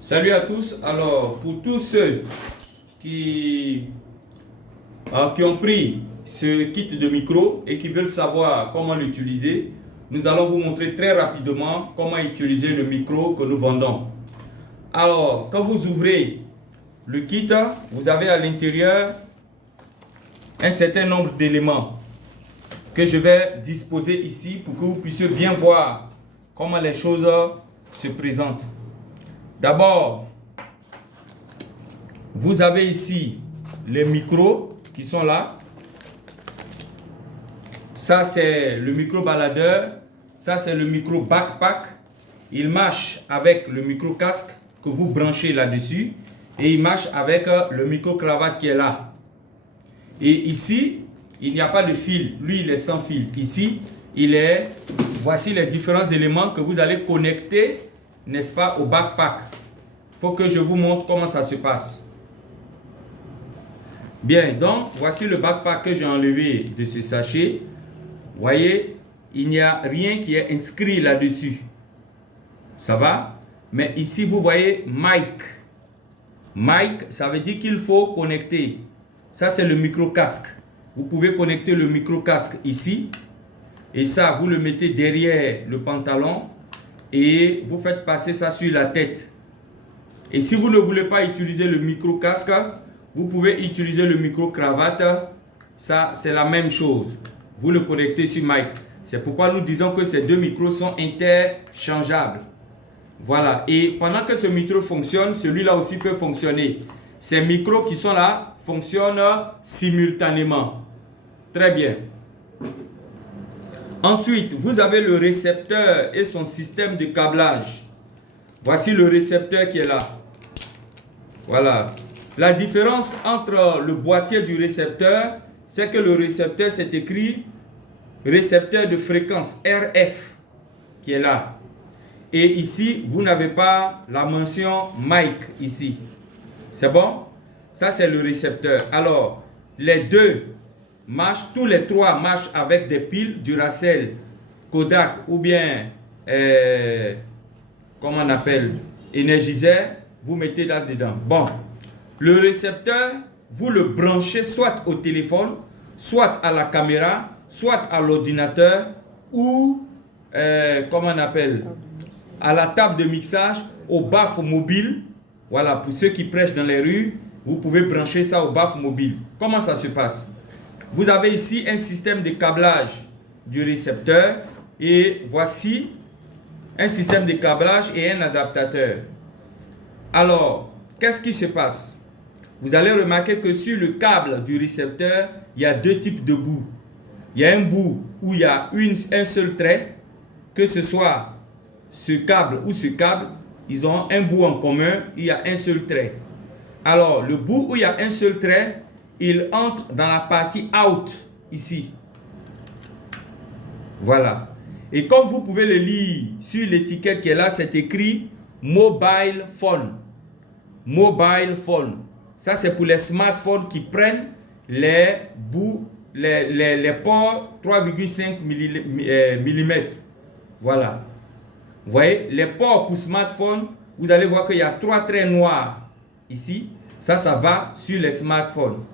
Salut à tous. Alors, pour tous ceux qui, qui ont pris ce kit de micro et qui veulent savoir comment l'utiliser, nous allons vous montrer très rapidement comment utiliser le micro que nous vendons. Alors, quand vous ouvrez le kit, vous avez à l'intérieur un certain nombre d'éléments que je vais disposer ici pour que vous puissiez bien voir comment les choses se présentent. D'abord, vous avez ici les micros qui sont là. Ça, c'est le micro baladeur. Ça, c'est le micro backpack. Il marche avec le micro casque que vous branchez là-dessus. Et il marche avec le micro cravate qui est là. Et ici, il n'y a pas de fil. Lui, il est sans fil. Ici, voici les différents éléments que vous allez connecter, n'est-ce pas, au backpack. Il faut que je vous montre comment ça se passe. Bien, donc, voici le backpack que j'ai enlevé de ce sachet. Vous voyez, il n'y a rien qui est inscrit là-dessus. Ça va? Mais ici, vous voyez mic. Mic, ça veut dire qu'il faut connecter. Ça, c'est le micro-casque. Vous pouvez connecter le micro-casque ici. Et ça, vous le mettez derrière le pantalon. Et vous faites passer ça sur la tête. Et si vous ne voulez pas utiliser le micro-casque, vous pouvez utiliser le micro-cravate. Ça, c'est la même chose. Vous le connectez sur mic. C'est pourquoi nous disons que ces deux micros sont interchangeables. Voilà. Et pendant que ce micro fonctionne, celui-là aussi peut fonctionner. Ces micros qui sont là fonctionnent simultanément. Très bien. Ensuite, vous avez le récepteur et son système de câblage. Voici le récepteur qui est là. Voilà. La différence entre le boîtier du récepteur, c'est que le récepteur, c'est écrit récepteur de fréquence RF qui est là. Et ici, vous n'avez pas la mention mic ici. C'est bon? Ça, c'est le récepteur. Alors, les deux marchent, tous les trois marchent avec des piles Duracell, Kodak ou bien, comment on appelle, énergiseur. Vous mettez là-dedans. Bon, le récepteur, vous le branchez soit au téléphone, soit à la caméra, soit à l'ordinateur ou, comment on appelle, à la table de mixage, au baffle mobile. Voilà, pour ceux qui prêchent dans les rues, vous pouvez brancher ça au baffle mobile. Comment ça se passe? Vous avez ici un système de câblage du récepteur et voici un système de câblage et un adaptateur. Alors, qu'est-ce qui se passe? Vous allez remarquer que sur le câble du récepteur, il y a deux types de bouts. Il y a un bout où il y a un seul trait, que ce soit ce câble ou ce câble, ils ont un bout en commun, il y a un seul trait. Alors, le bout où il y a un seul trait, il entre dans la partie out, ici. Voilà. Et comme vous pouvez le lire sur l'étiquette qui est là, c'est écrit Mobile Phone. Mobile Phone. Ça, c'est pour les smartphones qui prennent les bouts, les ports 3,5 mm. Voilà. Vous voyez, les ports pour smartphone, vous allez voir qu'il y a trois traits noirs ici. Ça va sur les smartphones.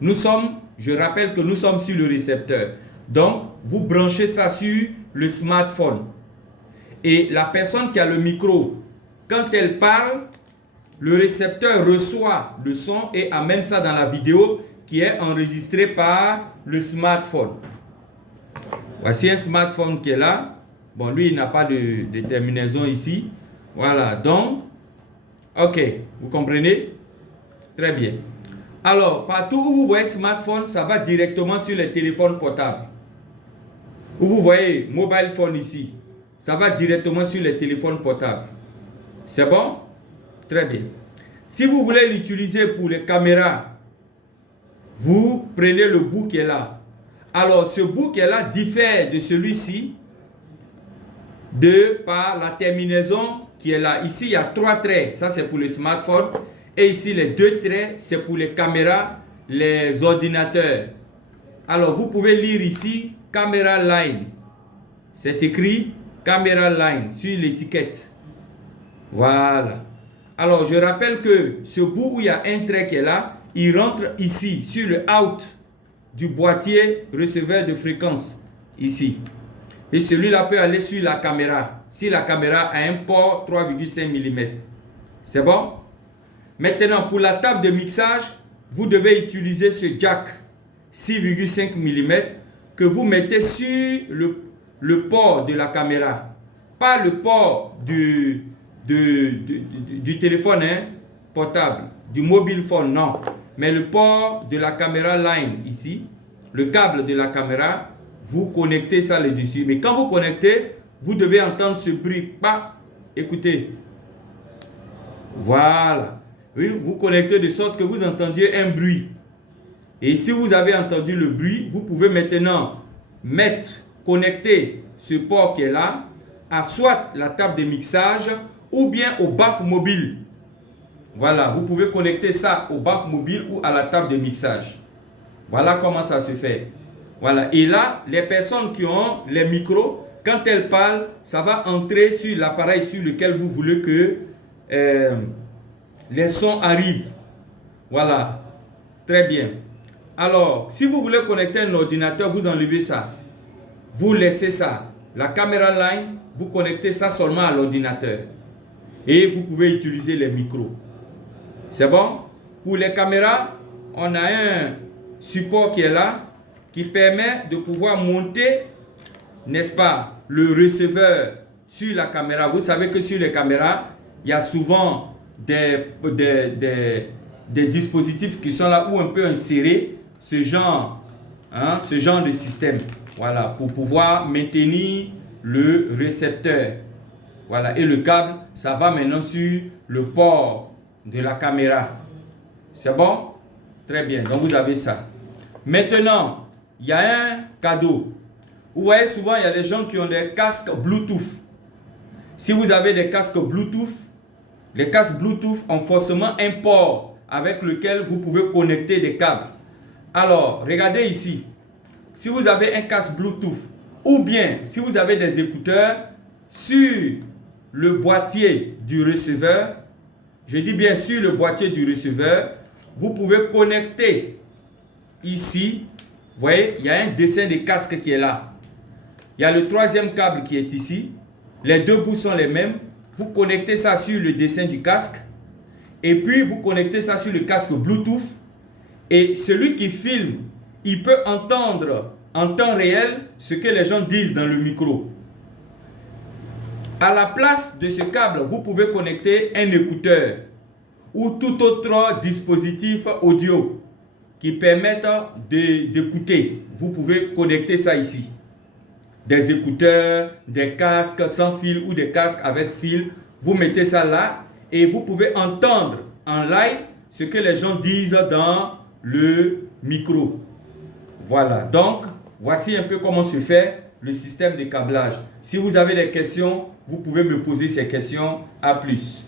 Je rappelle que nous sommes sur le récepteur. Donc, vous branchez ça sur le smartphone. Et la personne qui a le micro, quand elle parle, le récepteur reçoit le son et amène ça dans la vidéo qui est enregistrée par le smartphone. Voici un smartphone qui est là. Bon, lui, il n'a pas de terminaison ici. Voilà, donc, ok, vous comprenez? Très bien. Alors, partout où vous voyez smartphone, ça va directement sur les téléphones portables. Où vous voyez mobile phone ici, ça va directement sur les téléphones portables. C'est bon? Très bien. Si vous voulez l'utiliser pour les caméras, vous prenez le bout qui est là. Alors, ce bout qui est là diffère de celui-ci par la terminaison qui est là. Ici, il y a trois traits. Ça, c'est pour les smartphones. Et ici, les deux traits, c'est pour les caméras, les ordinateurs. Alors, vous pouvez lire ici, Camera Line. C'est écrit Camera Line sur l'étiquette. Voilà. Alors, je rappelle que ce bout où il y a un trait qui est là, il rentre ici, sur le out du boîtier receveur de fréquence, ici. Et celui-là peut aller sur la caméra, si la caméra a un port 3,5 mm. C'est bon? Maintenant, pour la table de mixage, vous devez utiliser ce jack 6,5 mm que vous mettez sur le port de la caméra. Pas le port du téléphone portable, du mobile phone, non. Mais le port de la caméra line ici, le câble de la caméra, vous connectez ça là-dessus. Mais quand vous connectez, vous devez entendre ce bruit. Pas, écoutez. Voilà. Oui, vous connectez de sorte que vous entendiez un bruit. Et si vous avez entendu le bruit, vous pouvez maintenant connecter ce port qui est là à soit la table de mixage ou bien au baffle mobile. Voilà, vous pouvez connecter ça au baffle mobile ou à la table de mixage. Voilà comment ça se fait. Voilà, et là, les personnes qui ont les micros, quand elles parlent, ça va entrer sur l'appareil sur lequel vous voulez que les sons arrivent. Voilà, très bien. Alors, si vous voulez connecter un ordinateur, vous enlevez ça. Vous laissez ça. La caméra line, vous connectez ça seulement à l'ordinateur. Et vous pouvez utiliser les micros. C'est bon? Pour les caméras, on a un support qui est là, qui permet de pouvoir monter, n'est-ce pas, le receveur sur la caméra. Vous savez que sur les caméras, il y a souvent des dispositifs qui sont là où on peut insérer ce genre de système. Voilà, pour pouvoir maintenir le récepteur. Voilà, et le câble, ça va maintenant sur le port de la caméra. C'est bon? Très bien, donc vous avez ça. Maintenant, il y a un cadeau. Vous voyez, souvent, il y a des gens qui ont des casques Bluetooth. Si vous avez des casques Bluetooth, les casques Bluetooth ont forcément un port avec lequel vous pouvez connecter des câbles. Alors, regardez ici. Si vous avez un casque Bluetooth ou bien si vous avez des écouteurs sur le boîtier du receveur, je dis bien sur le boîtier du receveur, vous pouvez connecter ici. Vous voyez, il y a un dessin de casque qui est là. Il y a le troisième câble qui est ici. Les deux bouts sont les mêmes. Vous connectez ça sur le dessin du casque. Et puis, vous connectez ça sur le casque Bluetooth. Et celui qui filme, il peut entendre en temps réel ce que les gens disent dans le micro. À la place de ce câble, vous pouvez connecter un écouteur ou tout autre dispositif audio qui permettent d'écouter. Vous pouvez connecter ça ici. Des écouteurs, des casques sans fil ou des casques avec fil. Vous mettez ça là et vous pouvez entendre en live ce que les gens disent dans le micro. Voilà, donc voici un peu comment se fait le système de câblage. Si vous avez des questions, vous pouvez me poser ces questions. À plus.